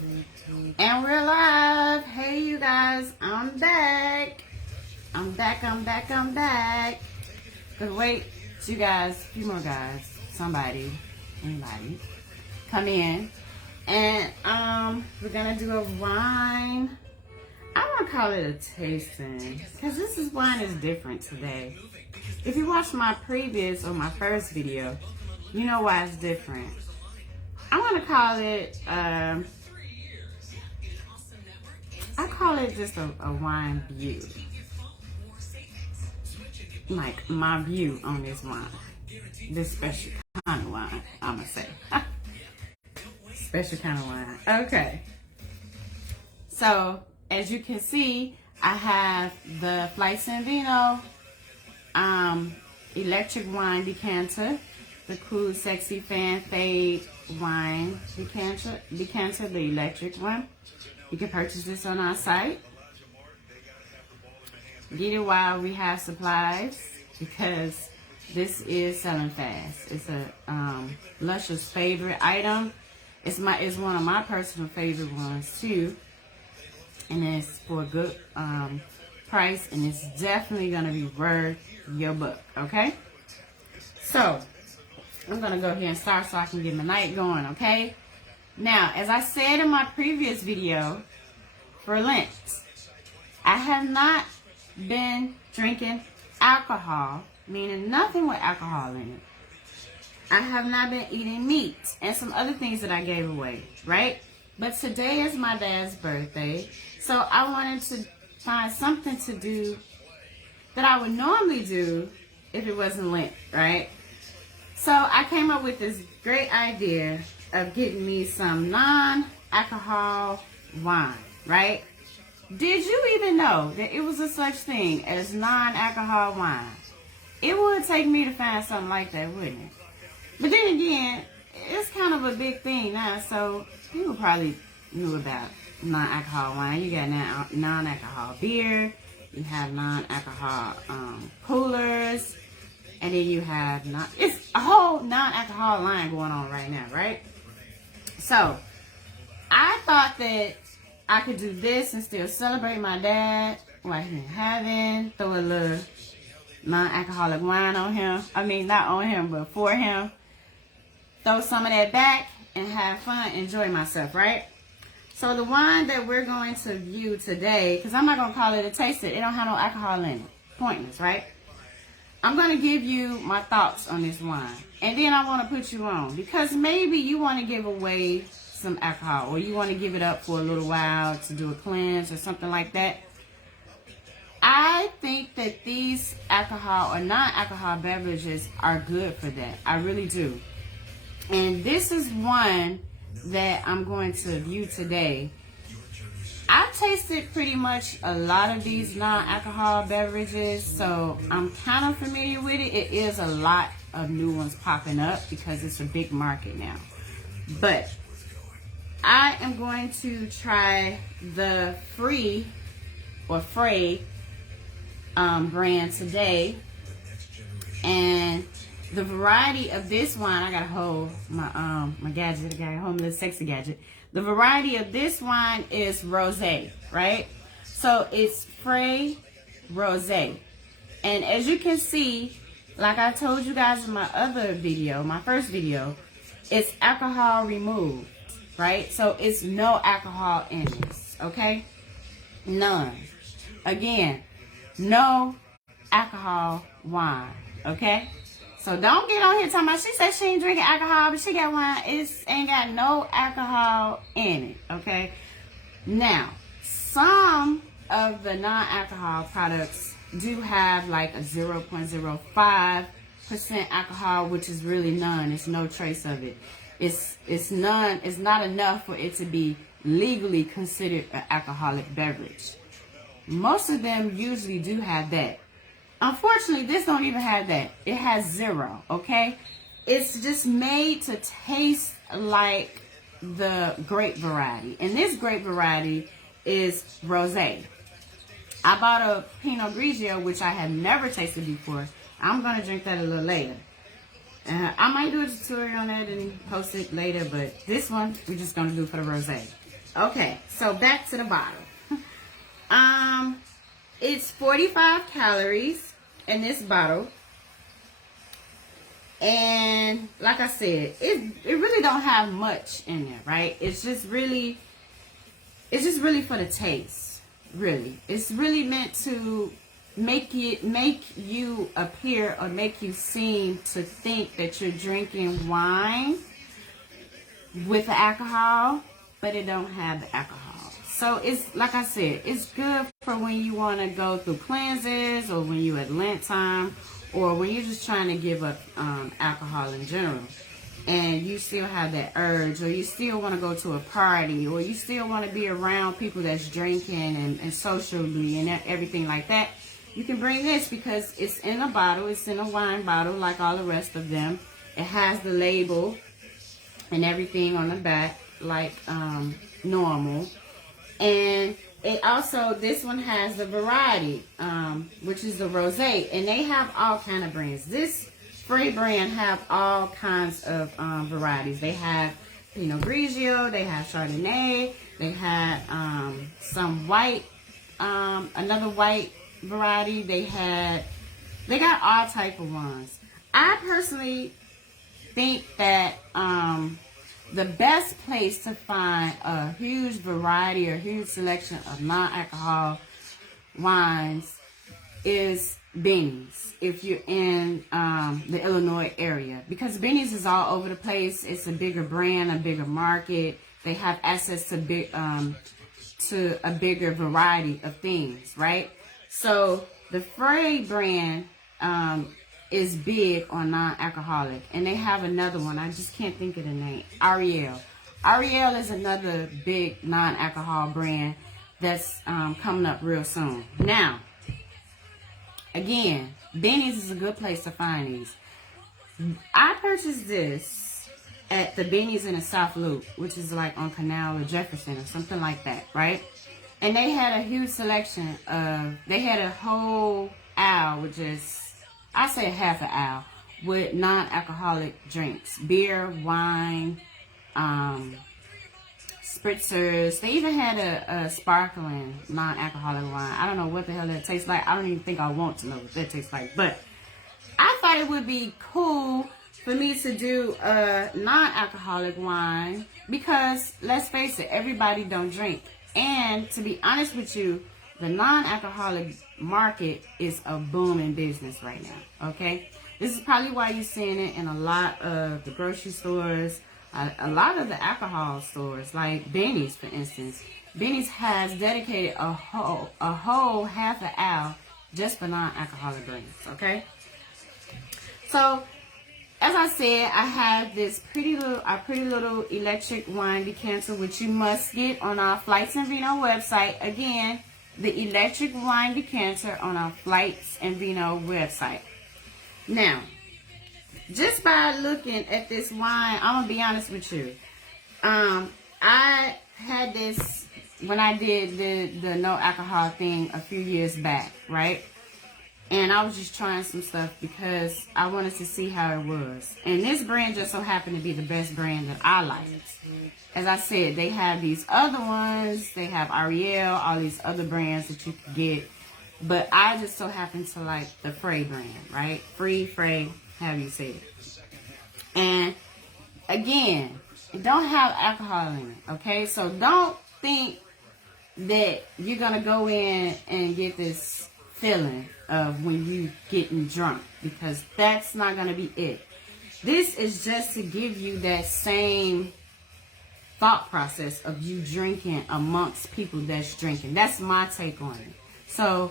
And we're live. Hey, you guys, I'm back. I'm back. But wait, you guys, a few more guys, somebody, anybody, come in. And we're gonna do a wine. I want to call it a tasting, because wine is different today. If you watched my previous or my first video, you know why it's different. I'm gonna call it I call it just a wine view. Like my view on this wine. This special kind of wine, I'ma say. Special kind of wine. Okay. So, as you can see, I have the Flights and Vino electric wine decanter, the Cool Sexy Fan Fade wine decanter, the electric one. You can purchase this on our site. Get it while we have supplies, because this is selling fast. It's a Luscious favorite item. It's one of my personal favorite ones too, and it's for a good price, and it's definitely gonna be worth your buck. Okay, so I'm gonna go ahead and start so I can get my night going. Okay, now as I said in my previous video, for Lent, I have not been drinking alcohol, meaning nothing with alcohol in it. I have not been eating meat and some other things that I gave away, right? But today is my dad's birthday, so I wanted to find something to do that I would normally do if it wasn't Lent, right? So I came up with this great idea of getting me some non-alcohol wine, right? Did you even know that it was a such thing as non-alcohol wine? It would take me to find something like that, wouldn't it? But then again, it's kind of a big thing now, so people probably knew about non-alcohol wine. You got non-alcohol beer, you have non-alcohol coolers, and then you have it's a whole non-alcohol line going on right now, right? So I thought that I could do this and still celebrate my dad while he's in heaven, throw a little non-alcoholic wine on him. I mean, not on him, but for him. Throw some of that back and have fun, enjoy myself, right? So the wine that we're going to view today, because I'm not going to call it a taster, it don't have no alcohol in it. Pointless, right? I'm going to give you my thoughts on this wine. And then I want to put you on, because maybe you want to give away some alcohol, or you want to give it up for a little while to do a cleanse or something like that. I think that these alcohol or non-alcohol beverages are good for that. I really do. And this is one that I'm going to view today. I've tasted pretty much a lot of these non-alcohol beverages, so I'm kind of familiar with it. It is a lot of new ones popping up because it's a big market now. But I am going to try the Fre brand today, and the variety of this wine, I gotta hold my gadget, I gotta hold my little sexy gadget. The variety of this wine is rosé, right? So it's Fre Rose. And as you can see, like I told you guys in my other video, my first video, it's alcohol removed, right? So it's no alcohol in this, okay? None. Again, no alcohol wine, okay? So don't get on here talking about, she said she ain't drinking alcohol, but she got wine. It ain't got no alcohol in it, okay? Now, some of the non-alcohol products do have like a 0.05% alcohol, which is really none. It's no trace of it. It's none. It's not enough for it to be legally considered an alcoholic beverage. Most of them usually do have that. Unfortunately, this don't even have that. It has 0, okay? It's just made to taste like the grape variety. And this grape variety is rosé. I bought a Pinot Grigio, which I had never tasted before. I'm going to drink that a little later. I might do a tutorial on that and post it later, but this one we're just going to do for the rosé. Okay, so back to the bottle. It's 45 calories in this bottle. And like I said, it really don't have much in there, right? It's just really for the taste, really. It's really meant to make you appear or make you seem to think that you're drinking wine with the alcohol, but it don't have the alcohol. So it's, like I said, it's good for when you want to go through cleanses, or when you at Lent time, or when you're just trying to give up alcohol in general, and you still have that urge, or you still want to go to a party, or you still want to be around people that's drinking and socially and everything like that. You can bring this because it's in a bottle. It's in a wine bottle like all the rest of them. It has the label and everything on the back like normal. And it also, this one has the variety, which is the rosé, and they have all kind of brands. This Fre brand have all kinds of varieties. They have Pinot Grigio, they have Chardonnay, they have some white, another white variety. They got all type of ones. I personally think that the best place to find a huge variety or huge selection of non-alcohol wines is Benny's, if you're in the Illinois area, because Benny's is all over the place. It's a bigger brand, a bigger market. They have access to a bigger variety of things, right? So the Fre brand is big on non-alcoholic, and they have another one. I just can't think of the name. Ariel. Ariel is another big non-alcohol brand that's coming up real soon. Now, again, Benny's is a good place to find these. I purchased this at the Benny's in the South Loop, which is like on Canal or Jefferson or something like that, right? And they had a huge selection of, they had a whole aisle with just, I say half an aisle with non-alcoholic drinks, beer, wine, spritzers. They even had a sparkling non-alcoholic wine. I don't know what the hell that tastes like. I don't even think I want to know what that tastes like. But I thought it would be cool for me to do a non-alcoholic wine because, let's face it, everybody don't drink. And to be honest with you, the non-alcoholic market is a booming business right now, okay? This is probably why you're seeing it in a lot of the grocery stores, a lot of the alcohol stores, like Benny's, for instance. Benny's has dedicated a whole half an aisle just for non-alcoholic drinks, okay? So, as I said, I have this pretty little electric wine decanter, which you must get on our Flights and Vino website. Again, the electric wine decanter on our Flights and Vino website. Now, just by looking at this wine, I'm going to be honest with you. I had this when I did the no alcohol thing a few years back, right? And I was just trying some stuff because I wanted to see how it was. And this brand just so happened to be the best brand that I liked. As I said, they have these other ones. They have Ariel, all these other brands that you can get. But I just so happen to like the Fre brand, right? Fre, how you say it. And again, it don't have alcohol in it, okay? So don't think that you're going to go in and get this feeling of when you getting drunk, because that's not going to be it. This is just to give you that same thought process of you drinking amongst people that's drinking. That's my take on it. So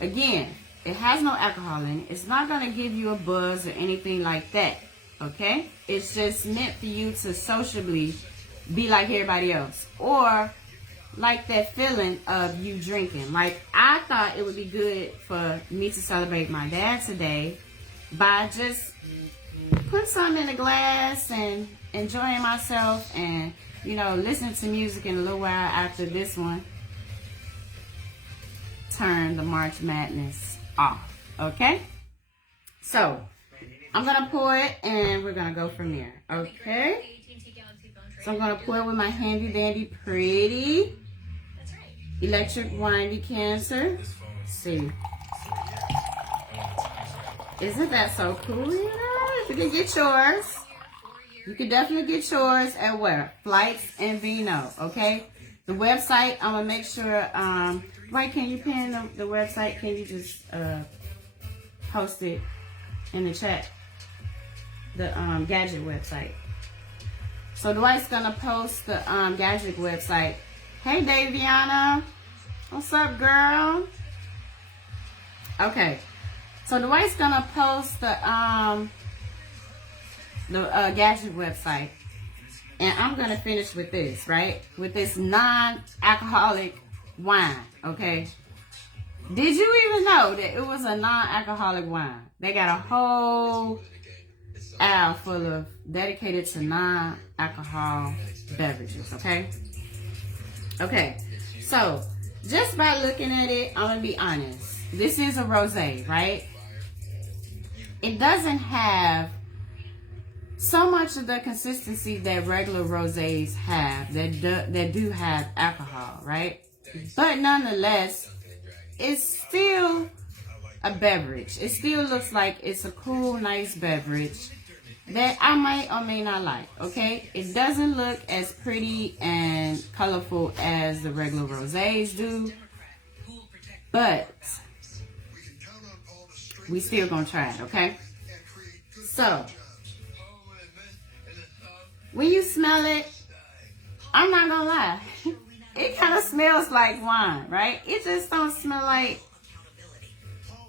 again, it has no alcohol in it. It's not going to give you a buzz or anything like that, okay? It's just meant for you to sociably be like everybody else, or like that feeling of you drinking. Like, I thought it would be good for me to celebrate my dad today by just putting something in a glass and enjoying myself and, you know, listening to music in a little while after this one turn the March Madness off, okay? So, I'm going to pour it and we're going to go from there, okay? So I'm going to pour it with my handy dandy pretty electric wine decanter. Let's see. Isn't that so cool? You can get yours. You can definitely get yours at where? Flights and Vino, okay? The website, I'm going to make sure, right, can you pin the website? Can you just post it in the chat? The Gadget website. So Dwight's going to post the Gadget website. Hey, Daviana. What's up, girl? Okay. So Dwight's going to post the Gadget website. And I'm going to finish with this, right? With this non-alcoholic wine, okay? Did you even know that it was a non-alcoholic wine? They got a whole aisle full of dedicated to non-alcohol beverages, okay? Okay, so just by looking at it, I'm going to be honest. This is a rosé, right? It doesn't have so much of the consistency that regular rosés have, that do have alcohol, right? But nonetheless, it's still a beverage. It still looks like it's a cool, nice beverage that I might or may not like, okay? It doesn't look as pretty and colorful as the regular rosés do, but we still gonna try it, okay? So, when you smell it, I'm not gonna lie, it kind of smells like wine, right? It just don't smell like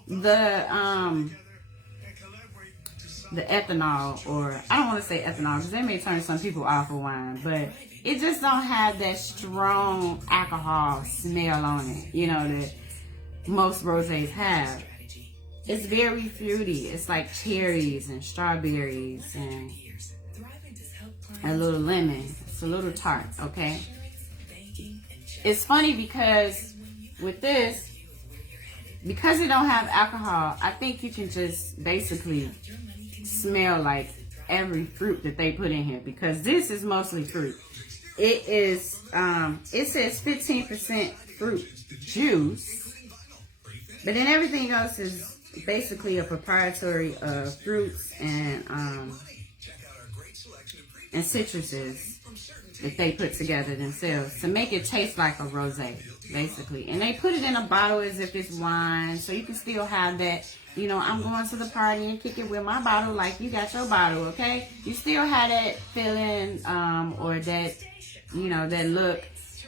the ethanol, or I don't want to say ethanol because they may turn some people off of wine, but it just don't have that strong alcohol smell on it, you know, that most rosés have. It's very fruity. It's like cherries and strawberries and a little lemon. It's a little tart, okay? It's funny because with this, because it don't have alcohol, I think you can just basically smell like every fruit that they put in here, because this is mostly fruit. It is it says 15% fruit juice, but then everything else is basically a proprietary of fruits and citruses that they put together themselves to make it taste like a rosé, basically. And they put it in a bottle as if it's wine, so you can still have that, you know, I'm going to the party and kick it with my bottle like you got your bottle, okay? You still have that feeling, or that, you know, that look.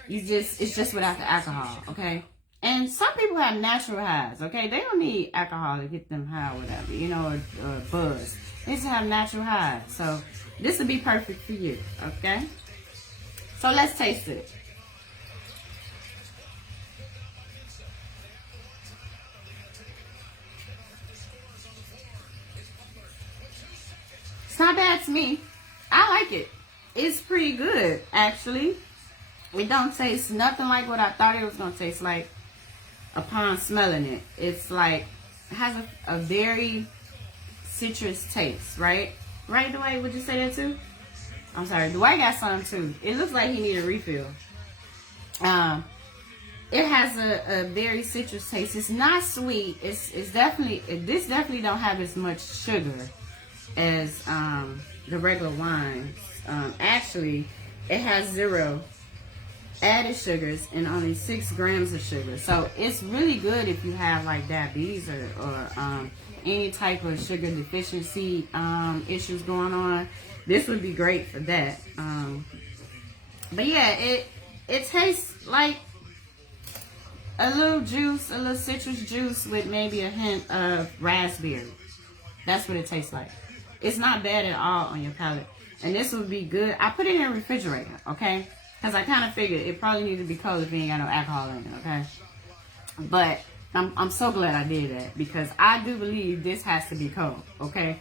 It's just without the alcohol, okay? And some people have natural highs, okay? They don't need alcohol to get them high or whatever, you know, or buzz. They just have natural highs. So this would be perfect for you, okay? So let's taste it. It's not bad to me. I like it. It's pretty good, actually. It don't taste nothing like what I thought it was going to taste like upon smelling it. It's like, it has a very citrus taste, right? Right, Dwight? Would you say that too? I'm sorry, Dwight got some too. It looks like he need a refill. It has a very citrus taste. It's not sweet. It's definitely, this definitely don't have as much sugar as the regular wines. Actually, it has 0 added sugars and only 6 grams of sugar. So it's really good if you have like diabetes or any type of sugar deficiency issues going on. This would be great for that. But yeah, it tastes like a little juice, a little citrus juice with maybe a hint of raspberry. That's what it tastes like. It's not bad at all on your palate. And this would be good. I put it in the refrigerator, okay? Because I kind of figured it probably needs to be cold if you ain't got no alcohol in it, okay? But I'm so glad I did that, because I do believe this has to be cold, okay?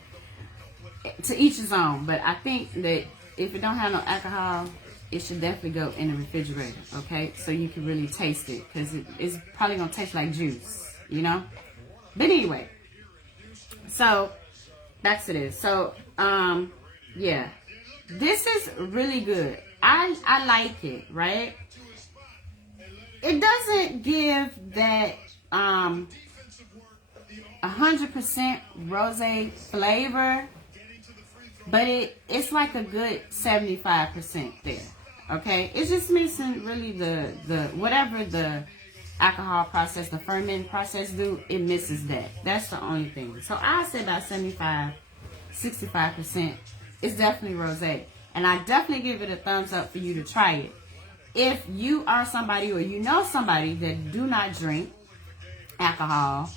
To each his own, but I think that if it don't have no alcohol, it should definitely go in the refrigerator, okay? So you can really taste it, because it's probably going to taste like juice, you know? But anyway, so back to this. So, yeah, this is really good. I like it, right? It doesn't give that 100% rosé flavor, but it's like a good 75% there. Okay, it's just missing really the whatever the alcohol process, the fermenting process do, it misses that. That's the only thing. So I say about 65% it's definitely rosé, and I definitely give it a thumbs up for you to try it. If you are somebody or you know somebody that do not drink alcohol,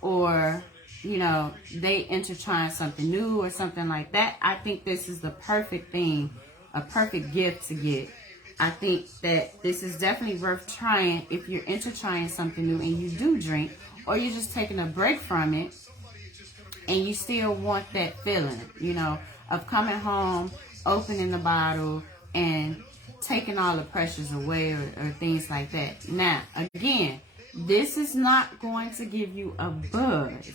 or you know, they enter trying something new or something like that, I think this is the perfect thing, a perfect gift to get. I think that this is definitely worth trying if you're into trying something new and you do drink, or you're just taking a break from it and you still want that feeling, you know, of coming home, opening the bottle, and taking all the pressures away, or things like that. Now, again, this is not going to give you a buzz,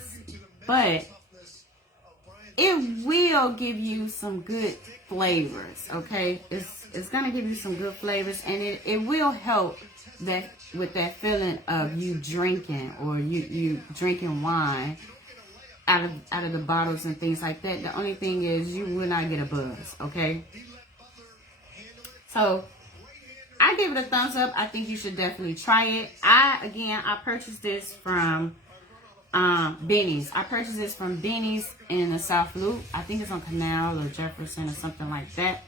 but it will give you some good flavors, okay? It's going to give you some good flavors, and it will help that with that feeling of you drinking, or you drinking wine out of the bottles and things like that. The only thing is you will not get a buzz, okay? So I give it a thumbs up. I think you should definitely try it. I purchased this from Benny's. I purchased this from Benny's in the South Loop. I think it's on Canal or Jefferson or something like that.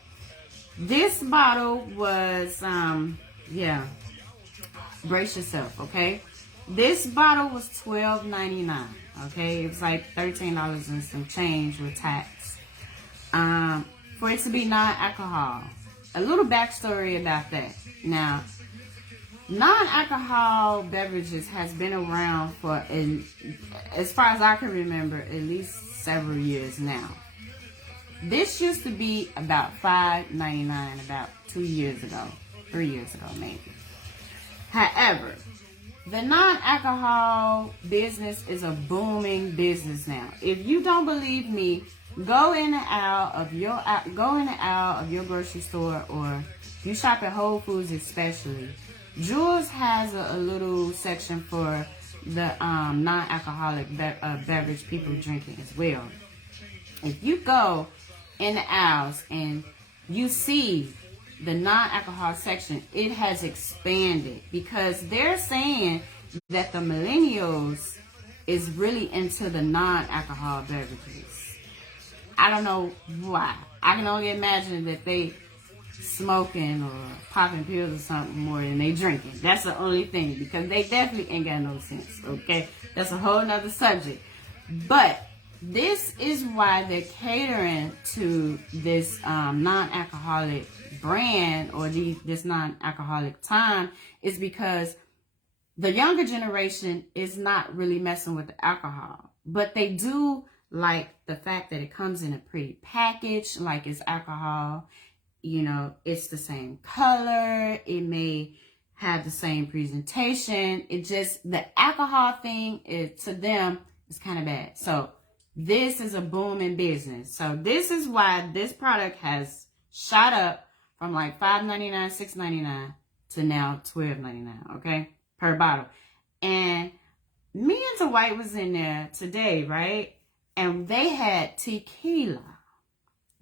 This bottle was, brace yourself, okay? This bottle was $12.99, okay? It was like $13 and some change with tax. For it to be non-alcohol. A little backstory about that. Now, non-alcohol beverages has been around for, as far as I can remember, at least several years now. This used to be about $5.99 about 2 years ago, 3 years ago maybe. However, the non-alcohol business is a booming business now. If you don't believe me, go in and out of your grocery store, or if you shop at Whole Foods especially. Jules has a little section for the non-alcoholic beverage people drinking as well. If you go in the aisles and you see the non-alcohol section, it has expanded, because they're saying that the millennials is really into the non-alcohol beverages. I don't know why. I can only imagine that they smoking or popping pills or something more than they drinking. That's the only thing, because they definitely ain't got no sense, okay? That's a whole nother subject. But this is why they're catering to this non-alcoholic brand, or this non-alcoholic time, is because the younger generation is not really messing with the alcohol, but they do like the fact that it comes in a pretty package, like it's alcohol. You know, it's the same color. It may have the same presentation. It just, the alcohol thing, to them, is kind of bad. So this is a booming business. So this is why this product has shot up from like $5.99, $6.99 to now $12.99, okay, per bottle. And me and Dwight was in there today, right? And they had tequila.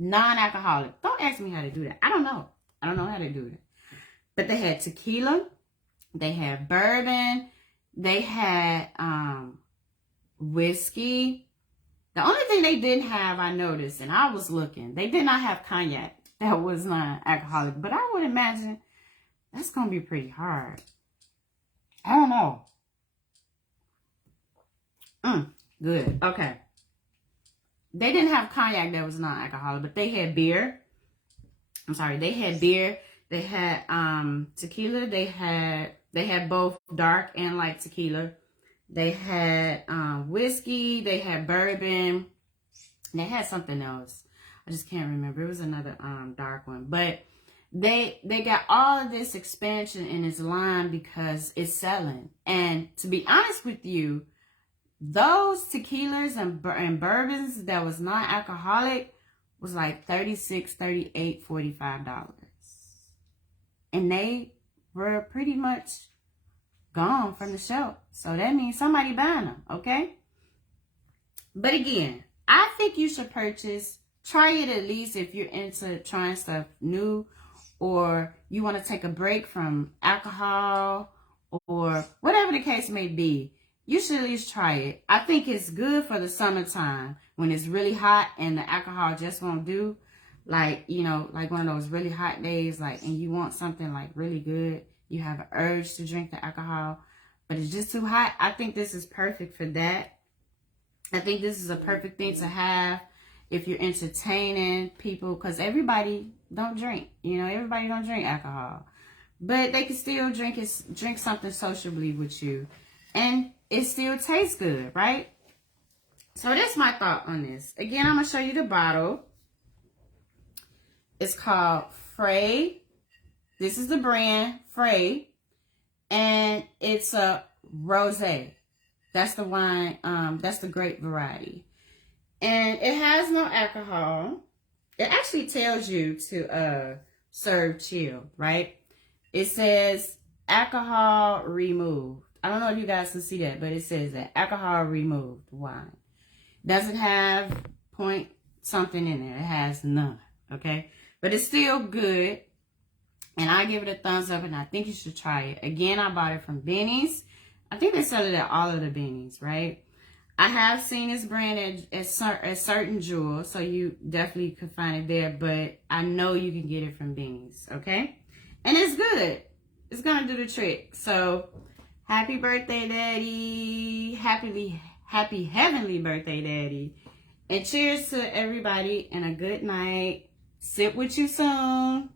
Non-alcoholic. Don't ask me how to do that. I don't know how to do that. But they had tequila. They had bourbon. They had whiskey. The only thing they didn't have, I noticed, and I was looking, they did not have cognac. That was non-alcoholic. But I would imagine that's going to be pretty hard. I don't know. Good. Okay. They didn't have cognac that was non-alcoholic, but they had beer. They had beer. They had tequila. They had both dark and light tequila. They had whiskey. They had bourbon. They had something else. I just can't remember. It was another dark one. But they got all of this expansion in this line because it's selling. And to be honest with you, those tequilas and bourbons that was non-alcoholic was like $36, $38, $45. And they were pretty much gone from the shelf. So that means somebody buying them, okay? But again, I think you should purchase, try it at least if you're into trying stuff new, or you want to take a break from alcohol, or whatever the case may be. You should at least try it. I think it's good for the summertime when it's really hot and the alcohol just won't do. Like, you know, like one of those really hot days, like, and you want something like really good. You have an urge to drink the alcohol, but it's just too hot. I think this is perfect for that. I think this is a perfect thing to have if you're entertaining people, because everybody don't drink. You know, everybody don't drink alcohol, but they can still drink something sociably with you, and it still tastes good, right? So that's my thought on this. Again, I'm gonna show you the bottle. It's called Fre. This is the brand Fre, and it's a Rose. That's the wine. That's the grape variety. And it has no alcohol. It actually tells you to serve chilled, right? It says alcohol removed. I don't know if you guys can see that, but it says that alcohol removed wine. Doesn't have point something in there. It has none, okay? But it's still good. And I give it a thumbs up, and I think you should try it. Again, I bought it from Benny's. I think they sell it at all of the Benny's, right? I have seen this brand at certain jewels, so you definitely could find it there, but I know you can get it from Benny's, okay? And it's good. It's going to do the trick. So, happy birthday, Daddy. Happy heavenly birthday, Daddy. And cheers to everybody, and a good night. Sip with you soon.